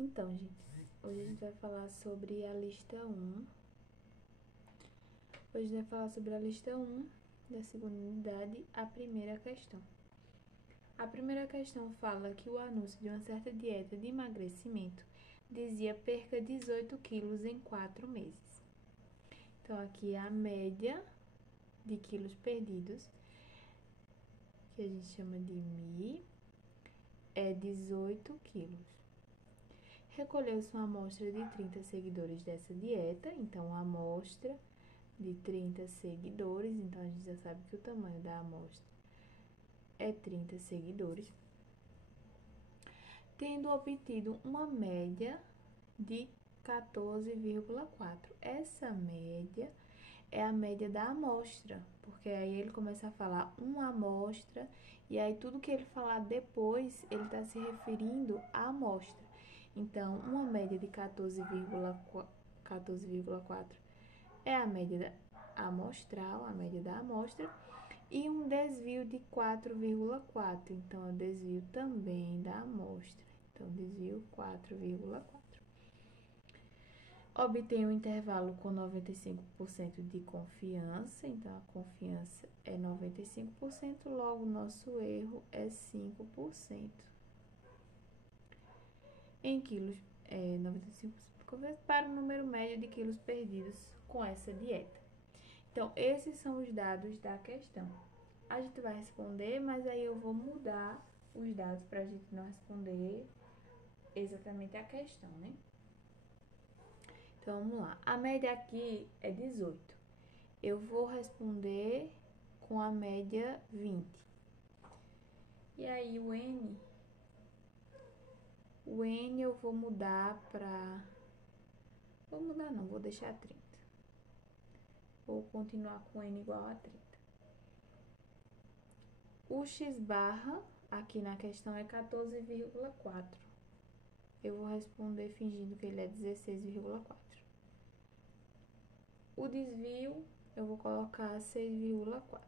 Então, gente, hoje a gente vai falar sobre a lista 1. Hoje a gente vai falar sobre a lista 1 da segunda unidade, a primeira questão. A primeira questão fala que o anúncio de uma certa dieta de emagrecimento dizia perca 18 quilos em 4 meses. Então, aqui é a média de quilos perdidos, que a gente chama de MI, é 18 quilos. Recolheu-se uma amostra de 30 seguidores dessa dieta, então a amostra de 30 seguidores, então a gente já sabe que o tamanho da amostra é 30 seguidores, tendo obtido uma média de 14,4. Essa média é a média da amostra, porque aí ele começa a falar uma amostra, e aí tudo que ele falar depois, ele está se referindo à amostra. Então, uma média de 14,4 é a média amostral, a média da amostra, e um desvio de 4,4, então é o desvio também da amostra. Então, desvio 4,4. Obtém um intervalo com 95% de confiança, então a confiança é 95%, logo nosso erro é 5%. Em quilos, 95% de confiança para o número médio de quilos perdidos com essa dieta. Então, esses são os dados da questão. A gente vai responder, mas aí eu vou mudar os dados para a gente não responder exatamente a questão, né? Então, vamos lá. A média aqui é 18. Eu vou responder com a média 20. E aí, o N eu vou mudar para... Vou mudar não, vou deixar 30. Vou continuar com N igual a 30. O X barra, aqui na questão, é 14,4. Eu vou responder fingindo que ele é 16,4. O desvio, eu vou colocar 6,4.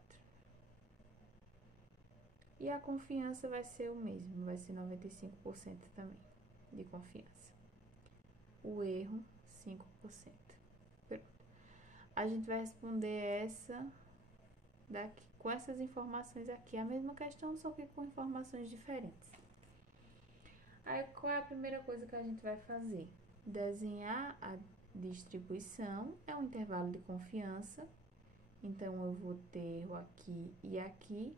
E a confiança vai ser o mesmo, vai ser 95% também de confiança. O erro, 5%. Pronto. A gente vai responder essa daqui, com essas informações aqui, a mesma questão, só que com informações diferentes. Aí, qual é a primeira coisa que a gente vai fazer? Desenhar a distribuição, é um intervalo de confiança, então eu vou ter erro aqui e aqui.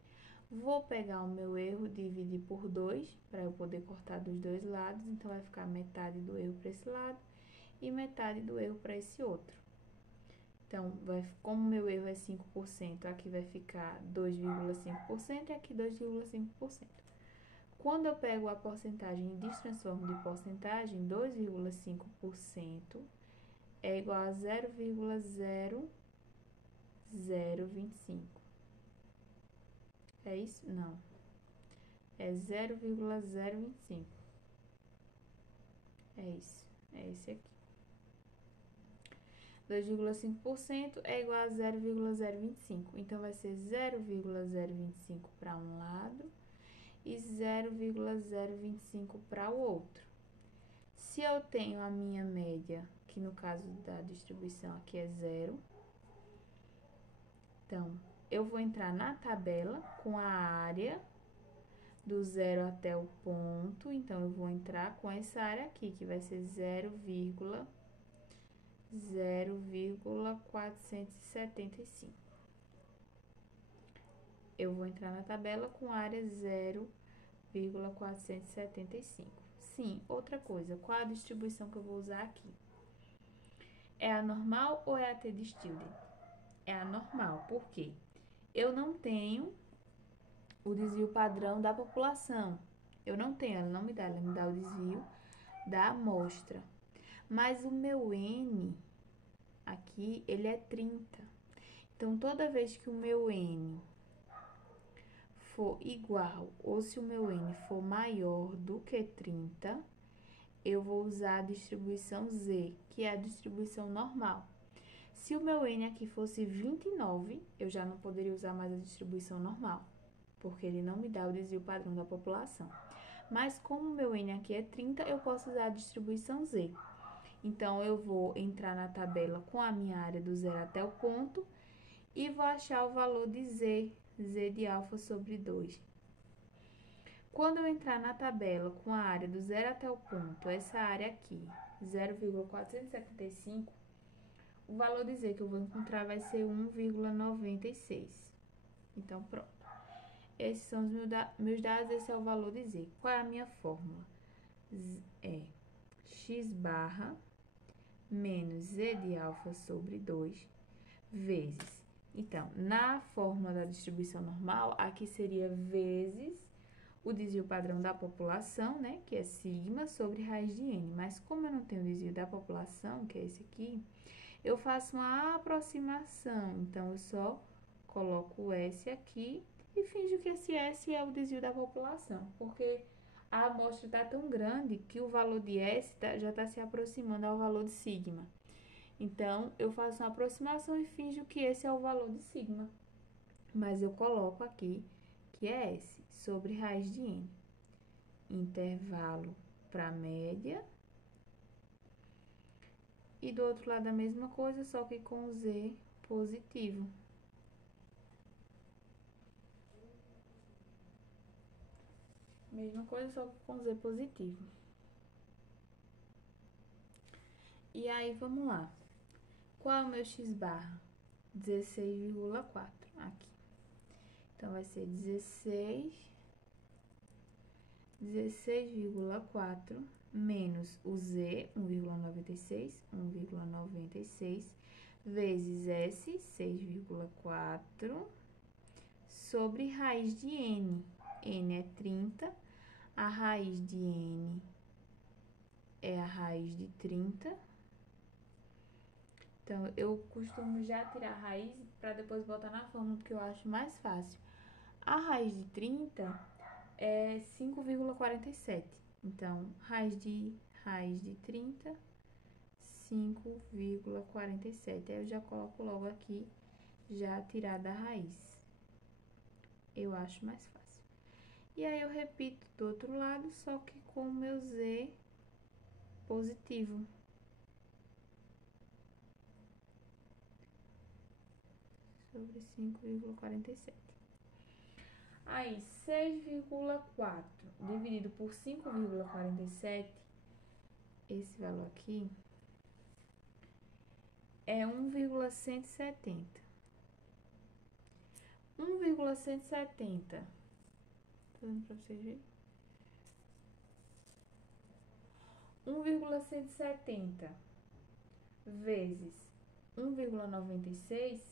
Vou pegar o meu erro, dividir por 2, para eu poder cortar dos dois lados, então vai ficar metade do erro para esse lado e metade do erro para esse outro. Então, como meu erro é 5%, aqui vai ficar 2,5% e aqui 2,5%. Quando eu pego a porcentagem e destransformo de porcentagem, 2,5% é igual a 0,0025. É isso? Não. É 0,025. É isso. É esse aqui. 2,5% é igual a 0,025. Então, vai ser 0,025 para um lado e 0,025 para o outro. Se eu tenho a minha média, que no caso da distribuição aqui é 0, então, eu vou entrar na tabela com a área do 0 até o ponto, então, eu vou entrar com essa área aqui, que vai ser 0,475. Eu vou entrar na tabela com área 0,475. Sim, outra coisa, qual a distribuição que eu vou usar aqui? É a normal ou é a T-Distilled? É a normal, por quê? Eu não tenho o desvio padrão da população. Eu não tenho, ela não me dá, ela me dá o desvio da amostra. Mas o meu N aqui, ele é 30. Então, toda vez que o meu N for igual ou se o meu N for maior do que 30, eu vou usar a distribuição Z, que é a distribuição normal. Se o meu N aqui fosse 29, eu já não poderia usar mais a distribuição normal, porque ele não me dá o desvio padrão da população. Mas como o meu N aqui é 30, eu posso usar a distribuição Z. Então, eu vou entrar na tabela com a minha área do zero até o ponto e vou achar o valor de Z, Z de alfa sobre 2. Quando eu entrar na tabela com a área do zero até o ponto, essa área aqui, 0,475, o valor de Z que eu vou encontrar vai ser 1,96. Então, pronto. Esses são os meus dados, esse é o valor de Z. Qual é a minha fórmula? É x barra menos Z de alfa sobre 2 vezes. Então, na fórmula da distribuição normal, aqui seria vezes o desvio padrão da população, né, que é sigma, sobre raiz de n. Mas como eu não tenho desvio da população, que é esse aqui, eu faço uma aproximação. Então, eu só coloco o S aqui e finjo que esse S é o desvio da população, porque a amostra está tão grande que o valor de S já está se aproximando ao valor de sigma. Então, eu faço uma aproximação e finjo que esse é o valor de sigma. Mas eu coloco aqui que é S sobre raiz de n. Intervalo para média. E do outro lado a mesma coisa, só que com Z positivo. Mesma coisa, só que com Z positivo. E aí, vamos lá. Qual é o meu x barra? 16,4 aqui. Então, vai ser 16,4 menos o Z, 1,96, vezes S, 6,4, sobre raiz de N. N é 30, a raiz de N é a raiz de 30. Então, eu costumo já tirar a raiz para depois botar na fórmula, porque eu acho mais fácil. A raiz de 30 é 5,47. Então, raiz de 30, 5,47. Aí eu já coloco logo aqui, já tirada a raiz. Eu acho mais fácil. E aí eu repito do outro lado, só que com o meu Z positivo. Sobre 5,47. Aí, 6,4 dividido por 5,47, esse valor aqui é 1,170. 1,170. Tô dando pra vocês verem. 1,170 vezes 1,96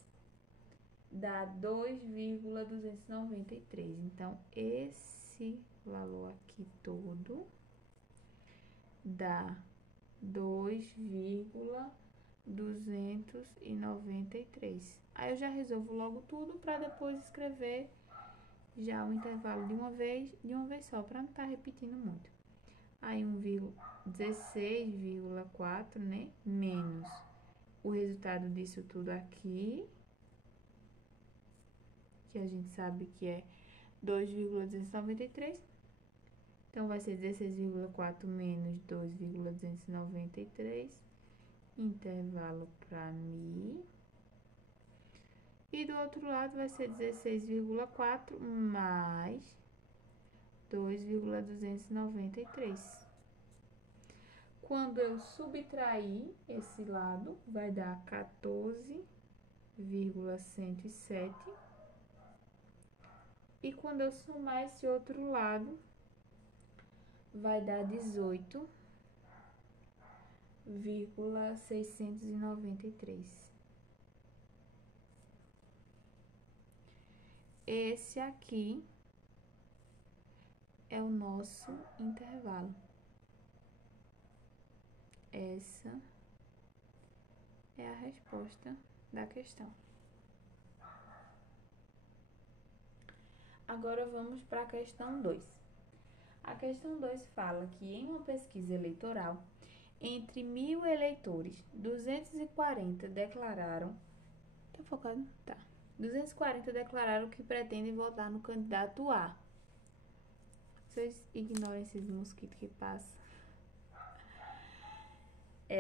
dá 2,293. Então, esse valor aqui todo dá 2,293. Aí eu já resolvo logo tudo para depois escrever já o intervalo de uma vez só, para não estar repetindo muito. Aí 16,4, né, menos o resultado disso tudo aqui, que a gente sabe que é 2,293. Então, vai ser 16,4 menos 2,293, intervalo para mi. E do outro lado vai ser 16,4 mais 2,293. Quando eu subtrair esse lado, vai dar 14,107. E quando eu somar esse outro lado, vai dar 18,693. Esse aqui é o nosso intervalo. Essa é a resposta da questão. Agora vamos para a questão 2. A questão 2 fala que em uma pesquisa eleitoral, entre 1.000 eleitores, 240 declararam... Tá focado? Tá. 240 declararam que pretendem votar no candidato A. Vocês ignorem esses mosquitos que passam.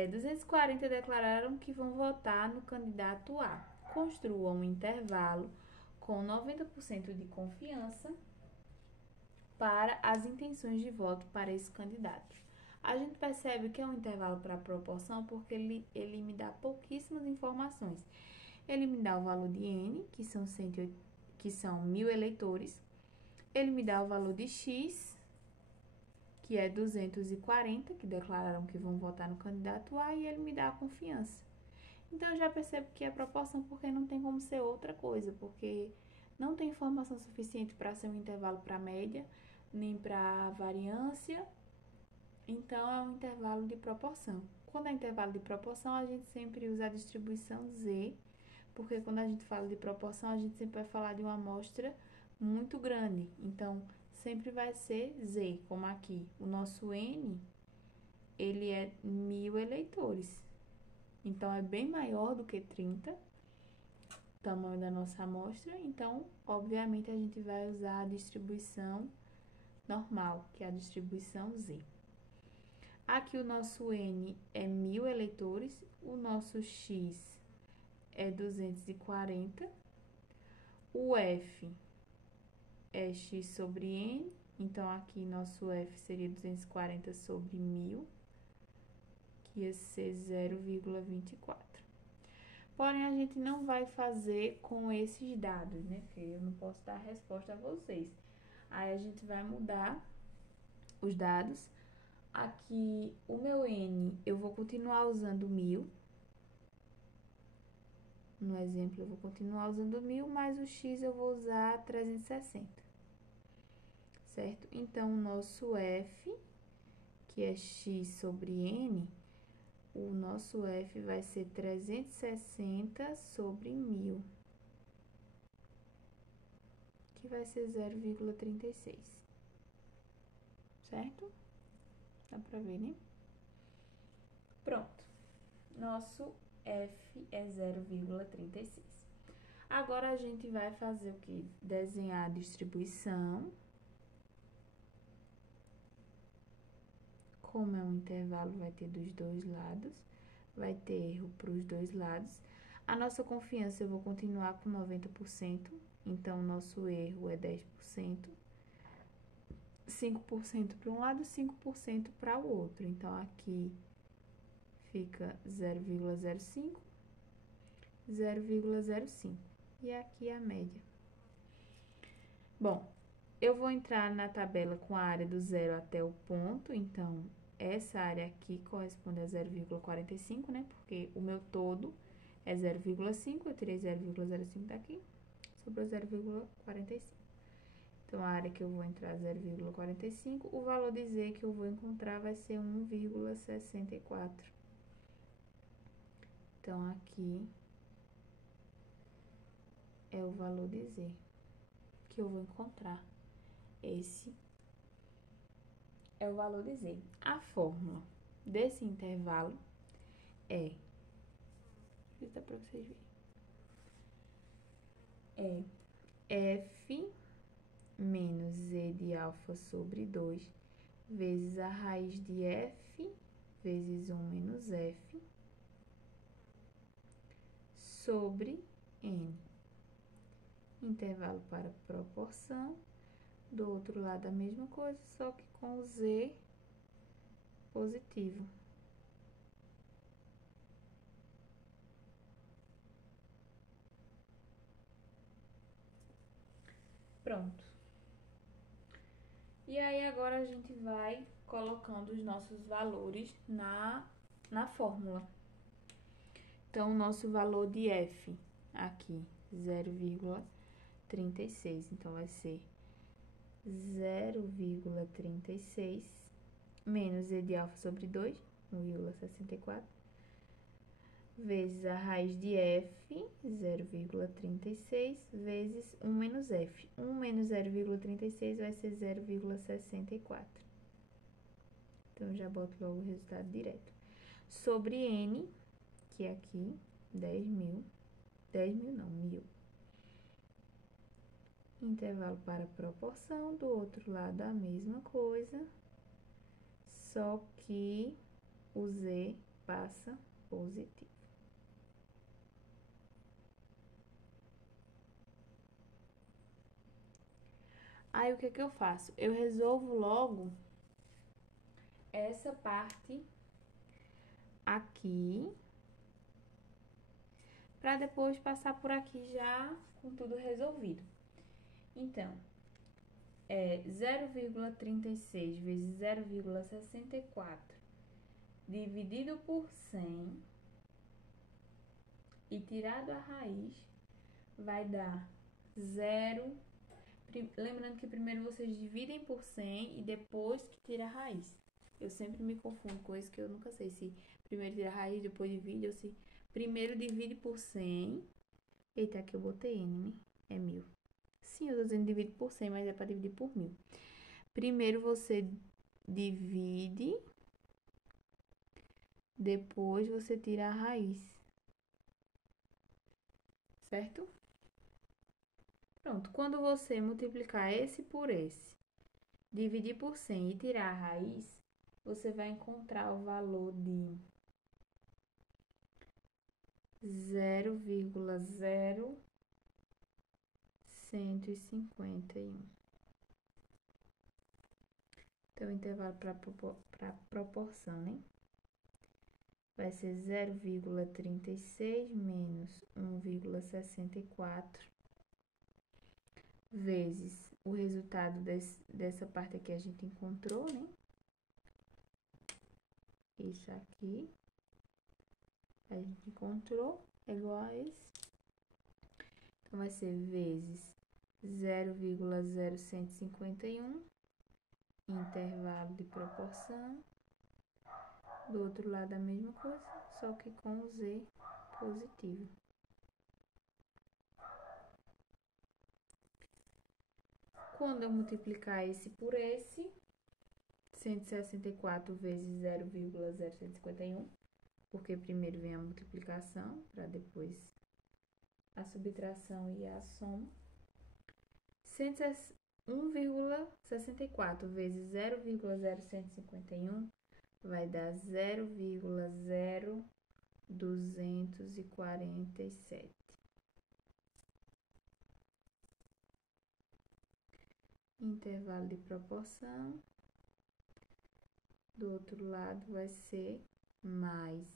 240 declararam que vão votar no candidato A. Construa um intervalo com 90% de confiança para as intenções de voto para esse candidato. A gente percebe que é um intervalo para proporção porque ele me dá pouquíssimas informações. Ele me dá o valor de N, que são 1.000 eleitores. Ele me dá o valor de X, que é 240, que declararam que vão votar no candidato A, e ele me dá a confiança. Então, eu já percebo que é proporção porque não tem como ser outra coisa, porque não tem informação suficiente para ser um intervalo para média, nem para variância. Então, é um intervalo de proporção. Quando é intervalo de proporção, a gente sempre usa a distribuição Z, porque quando a gente fala de proporção, a gente sempre vai falar de uma amostra muito grande. Então, sempre vai ser Z, como aqui. O nosso N, ele é 1.000 eleitores. Então, é bem maior do que 30, o tamanho da nossa amostra. Então, obviamente, a gente vai usar a distribuição normal, que é a distribuição Z. Aqui o nosso N é 1.000 eleitores, o nosso X é 240, o F é X sobre N, então aqui nosso F seria 240 sobre 1.000, que ia ser 0,24. Porém, a gente não vai fazer com esses dados, né? Porque eu não posso dar a resposta a vocês. Aí a gente vai mudar os dados. Aqui, o meu N, eu vou continuar usando 1.000. No exemplo, eu vou continuar usando 1.000, mas o X eu vou usar 360. Certo? Então, o nosso F, que é X sobre N, o nosso F vai ser 360 sobre 1.000, que vai ser 0,36. Certo? Dá pra ver, né? Pronto. Nosso F é 0,36. Agora, a gente vai fazer o quê? Desenhar a distribuição. Como é um intervalo, vai ter dos dois lados. Vai ter erro para os dois lados. A nossa confiança eu vou continuar com 90%. Então, o nosso erro é 10%. 5% para um lado, 5% para o outro. Então, aqui fica 0,05, 0,05. E aqui a média. Bom, eu vou entrar na tabela com a área do zero até o ponto. Então, essa área aqui corresponde a 0,45, né? Porque o meu todo é 0,5, eu tirei 0,05 daqui, sobrou 0,45. Então, a área que eu vou entrar é 0,45, o valor de Z que eu vou encontrar vai ser 1,64. Então, aqui é o valor de Z que eu vou encontrar. Esse é o valor de Z. A fórmula desse intervalo é... Deixa eu para vocês verem. É F menos Z de alfa sobre 2 vezes a raiz de F vezes 1 menos F sobre N. Intervalo para proporção. Do outro lado a mesma coisa, só que com o Z positivo. Pronto. E aí, agora a gente vai colocando os nossos valores na fórmula. Então, o nosso valor de F aqui, 0,36. Então, vai ser 0,36 menos Z de alfa sobre 2, 1,64, vezes a raiz de F, 0,36, vezes 1 menos F. 1 menos 0,36 vai ser 0,64. Então, já boto logo o resultado direto. Sobre N, que é aqui, 10.000. 10.000 não, 1.000. Intervalo para proporção, do outro lado a mesma coisa, só que o Z passa positivo. Aí, o que que eu faço? Eu resolvo logo essa parte aqui, para depois passar por aqui já com tudo resolvido. Então, é 0,36 vezes 0,64 dividido por 100 e tirado a raiz vai dar 0. Lembrando que primeiro vocês dividem por 100 e depois que tira a raiz. Eu sempre me confundo com isso, que eu nunca sei se primeiro tira a raiz, depois divide, ou se primeiro divide por 100. Eita, aqui eu botei N, né? É 1000. Sim, eu tô dizendo divide por 100, mas é para dividir por 1000. Primeiro você divide, depois você tira a raiz. Certo? Pronto, quando você multiplicar esse por esse, dividir por 100 e tirar a raiz, você vai encontrar o valor de 0,0151. Então, o intervalo para proporção, né? Vai ser 0,36 menos 1,64 vezes o resultado dessa parte aqui a gente encontrou, né? Isso aqui a gente encontrou é igual a esse. Então, vai ser vezes 0,0151, intervalo de proporção. Do outro lado a mesma coisa, só que com o Z positivo. Quando eu multiplicar esse por esse, 164 vezes 0,0151, porque primeiro vem a multiplicação, para depois a subtração e a soma. 1,64 vezes 0,0151 vai dar 0,0247. Intervalo de proporção. Do outro lado vai ser mais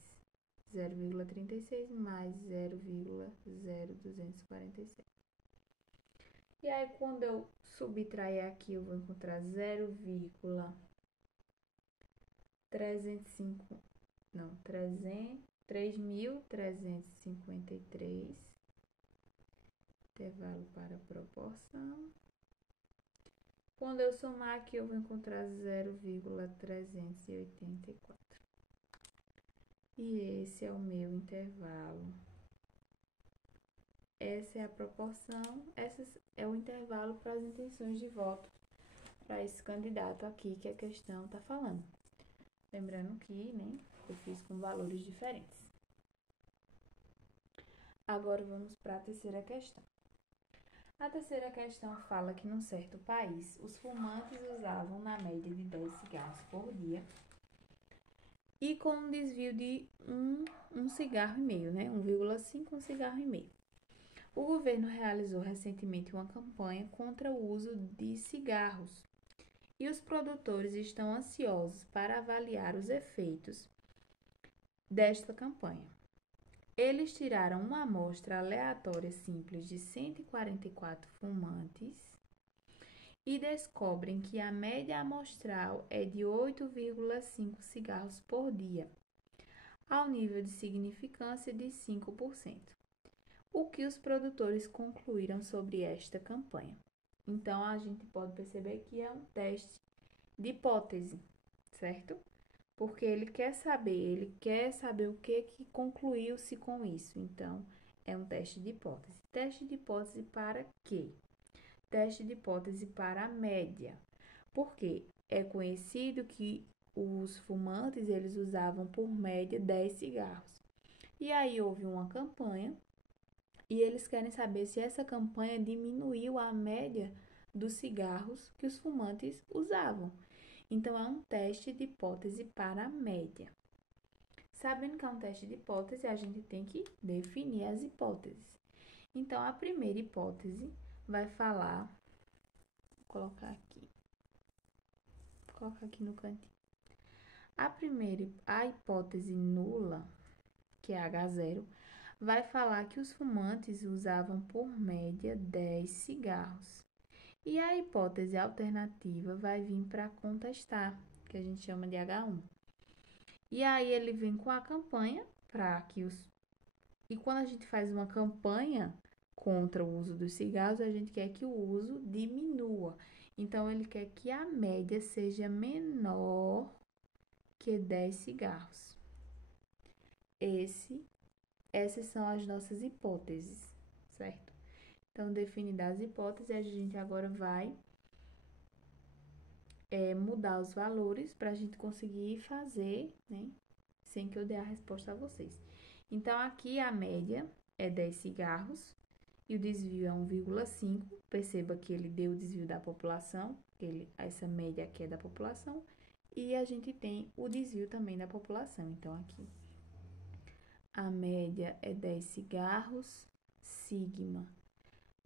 0,36 mais 0,0247. E aí, quando eu subtrair aqui, eu vou encontrar 3.353, intervalo para proporção. Quando eu somar aqui, eu vou encontrar 0,384. E esse é o meu intervalo. Essa é a proporção, esse é o intervalo para as intenções de voto para esse candidato aqui que a questão está falando. Lembrando que, né, eu fiz com valores diferentes. Agora vamos para a terceira questão. A terceira questão fala que num certo país, os fumantes usavam na média de 10 cigarros por dia e com um desvio de um cigarro e meio, né? 1,5 cigarro e meio. O governo realizou recentemente uma campanha contra o uso de cigarros e os produtores estão ansiosos para avaliar os efeitos desta campanha. Eles tiraram uma amostra aleatória simples de 144 fumantes e descobrem que a média amostral é de 8,5 cigarros por dia, ao nível de significância de 5%. O que os produtores concluíram sobre esta campanha? Então, a gente pode perceber que é um teste de hipótese, certo? Porque ele quer saber o que concluiu-se com isso. Então, é um teste de hipótese. Teste de hipótese para quê? Teste de hipótese para a média. Porque é conhecido que os fumantes, eles usavam por média 10 cigarros. E aí houve uma campanha E eles querem saber se essa campanha diminuiu a média dos cigarros que os fumantes usavam. Então, é um teste de hipótese para a média. Sabendo que é um teste de hipótese, a gente tem que definir as hipóteses. Então, a primeira hipótese vai falar, vou colocar aqui no cantinho. A hipótese nula, que é H0, vai falar que os fumantes usavam por média 10 cigarros. E a hipótese alternativa vai vir para contestar, que a gente chama de H1. E aí ele vem com a campanha para que os... E quando a gente faz uma campanha contra o uso dos cigarros, a gente quer que o uso diminua. Então, ele quer que a média seja menor que 10 cigarros. Essas são as nossas hipóteses, certo? Então, definidas as hipóteses, a gente agora vai mudar os valores para a gente conseguir fazer, né? Sem que eu dê a resposta a vocês. Então, aqui a média é 10 cigarros e o desvio é 1,5. Perceba que ele deu o desvio da população, essa média aqui é da população. E a gente tem o desvio também da população. Então, aqui a média é 10 cigarros, sigma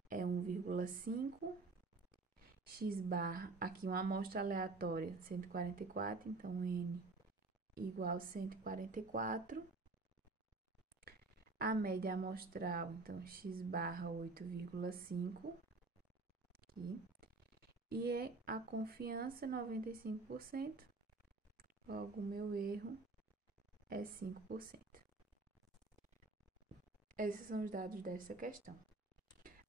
é 1,5, x bar, aqui uma amostra aleatória, 144, então N igual a 144. A média amostral, então x barra 8,5, aqui. E a confiança 95%, logo o meu erro é 5%. Esses são os dados dessa questão.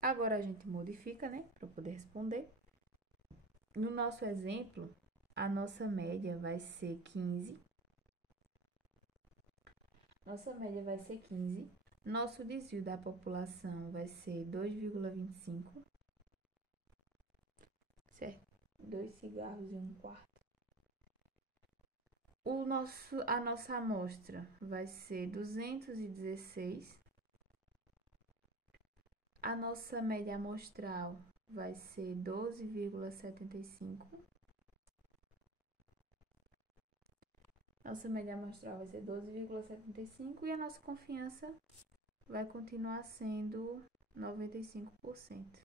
Agora a gente modifica, né, para poder responder. No nosso exemplo, a nossa média vai ser 15. Nossa média vai ser 15. Nosso desvio da população vai ser 2,25. Certo? 2 cigarros e 1/4. A nossa amostra vai ser 216. A nossa média amostral vai ser 12,75. Nossa média amostral vai ser 12,75 e a nossa confiança vai continuar sendo 95%.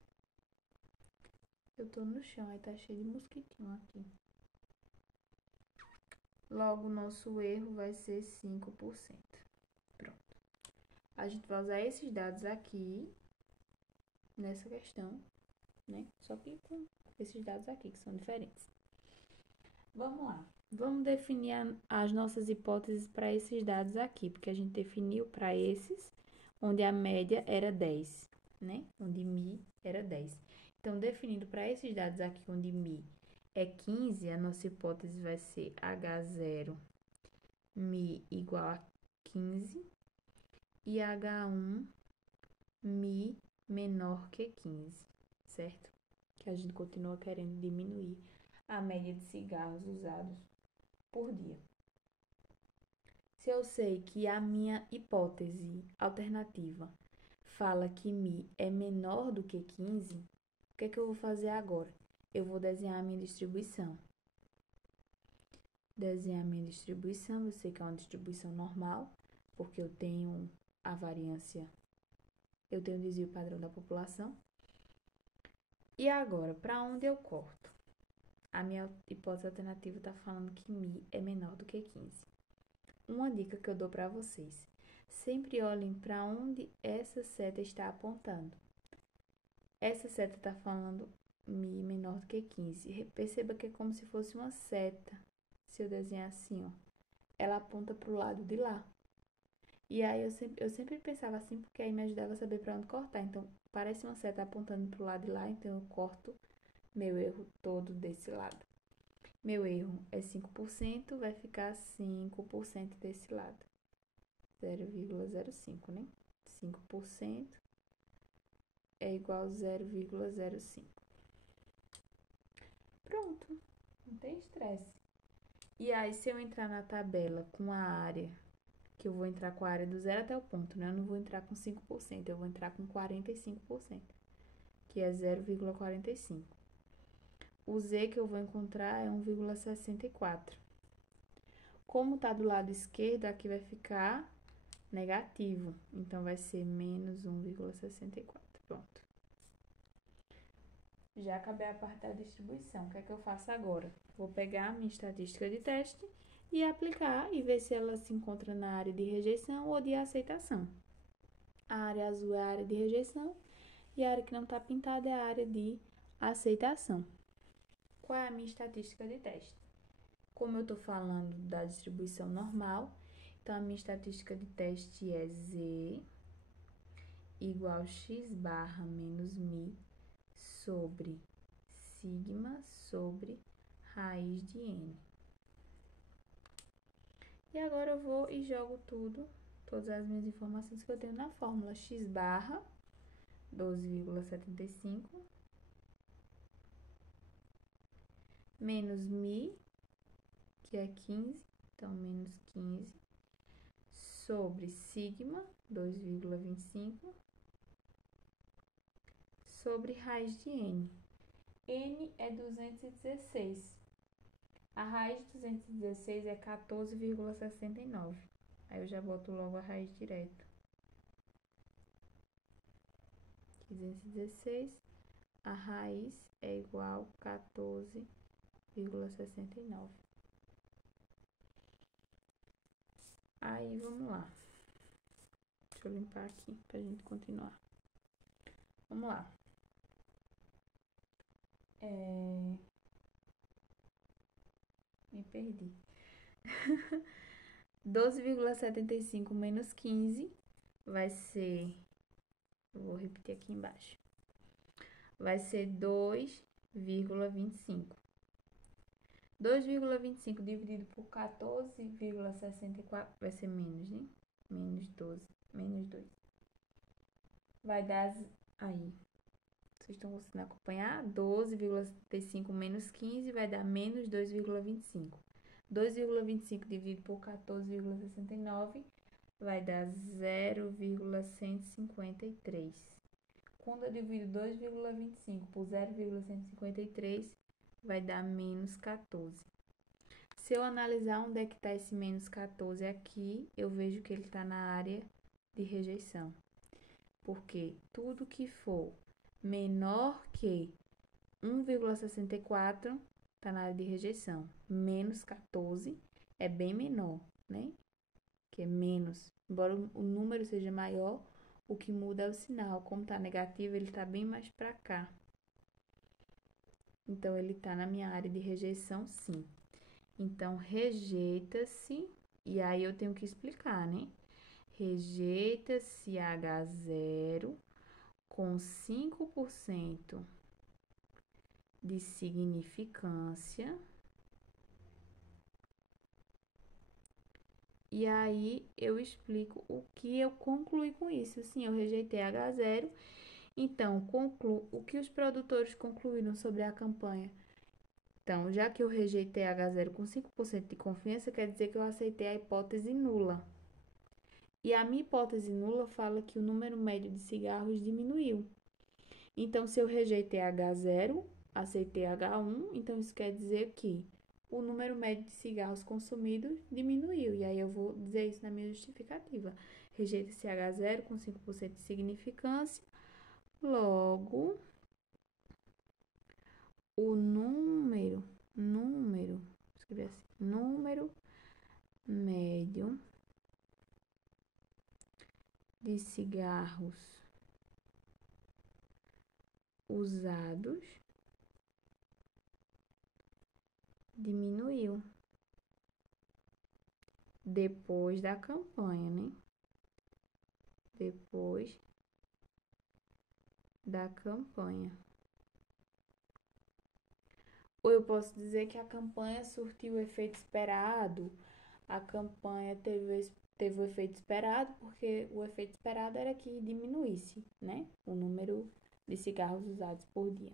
Eu tô no chão, aí tá cheio de mosquitinho aqui. Logo, o nosso erro vai ser 5%. Pronto. A gente vai usar esses dados aqui nessa questão, né? Só que com esses dados aqui, que são diferentes. Vamos lá. Vamos definir as nossas hipóteses para esses dados aqui, porque a gente definiu para esses, onde a média era 10, né? Onde Mi era 10. Então, definindo para esses dados aqui, onde Mi é 15, a nossa hipótese vai ser H0, Mi igual a 15, e H1, Mi menor que 15, certo? Que a gente continua querendo diminuir a média de cigarros usados por dia. Se eu sei que a minha hipótese alternativa fala que Mi é menor do que 15, o que é que eu vou fazer agora? Eu vou desenhar a minha distribuição. Desenhar a minha distribuição, eu sei que é uma distribuição normal, porque eu tenho a variância, eu tenho o desvio padrão da população. E agora, para onde eu corto? A minha hipótese alternativa está falando que Mi é menor do que 15. Uma dica que eu dou para vocês: sempre olhem para onde essa seta está apontando. Essa seta está falando Mi menor do que 15. Perceba que é como se fosse uma seta. Se eu desenhar assim, ó, ela aponta para o lado de lá. E aí eu sempre pensava assim, porque aí me ajudava a saber para onde cortar. Então, parece uma seta apontando para o lado de lá, então eu corto meu erro todo desse lado. Meu erro é 5%, vai ficar 5% desse lado. 0,05, né? 5% é igual a 0,05. Pronto, não tem estresse. E aí, se eu entrar na tabela com a área que eu vou entrar com a área do zero até o ponto, né? Eu não vou entrar com 5%, eu vou entrar com 45%, que é 0,45. O Z que eu vou encontrar é 1,64. Como tá do lado esquerdo, aqui vai ficar negativo, então vai ser menos 1,64. Pronto. Já acabei a parte da distribuição. O que é que eu faço agora? Vou pegar a minha estatística de teste e aplicar e ver se ela se encontra na área de rejeição ou de aceitação. A área azul é a área de rejeição e a área que não está pintada é a área de aceitação. Qual é a minha estatística de teste? Como eu estou falando da distribuição normal, então a minha estatística de teste é Z igual x barra menos mi sobre sigma sobre raiz de n. E agora eu vou e jogo todas as minhas informações que eu tenho na fórmula. X barra 12,75 menos mi, que é 15, então menos 15, sobre sigma 2,25 sobre raiz de n. N é 216. A raiz de 216 é 14,69. Aí eu já boto logo a raiz direto. 216, a raiz é igual a 14,69. Aí, vamos lá. Deixa eu limpar aqui pra gente continuar. Vamos lá. 12,75 menos 15 vai ser... Eu vou repetir aqui embaixo. Vai ser 2,25. 2,25 dividido por 14,64 vai ser menos, né? Menos 12, menos 2. Vai dar... Aí, vocês estão conseguindo acompanhar? 12,75 menos 15 vai dar menos 2,25. 2,25 dividido por 14,69 vai dar 0,153. Quando eu divido 2,25 por 0,153, vai dar menos 14. Se eu analisar onde é que está esse menos 14 aqui, eu vejo que ele está na área de rejeição. Porque tudo que for menor que 1,64 está na área de rejeição. Menos 14 é bem menor, né? Que é menos. Embora o número seja maior, o que muda é o sinal. Como está negativo, ele está bem mais para cá. Então, ele está na minha área de rejeição, sim. Então, rejeita-se, e aí eu tenho que explicar, né? Rejeita-se H0 com 5% de significância. E aí eu explico o que eu concluí com isso. Sim, eu rejeitei H0. Então, concluo o que os produtores concluíram sobre a campanha. Então, já que eu rejeitei H0 com 5% de confiança, quer dizer que eu aceitei a hipótese nula. E a minha hipótese nula fala que o número médio de cigarros diminuiu. Então, se eu rejeitei H0, aceitei H1, então isso quer dizer que o número médio de cigarros consumidos diminuiu. E aí eu vou dizer isso na minha justificativa. Rejeita-se H0 com 5% de significância, logo o número, escrever assim, número médio de cigarros usados diminuiu depois da campanha, né? Depois da campanha. Ou eu posso dizer que a campanha surtiu o efeito esperado, a campanha teve o efeito esperado, porque o efeito esperado era que diminuísse, né? O número de cigarros usados por dia.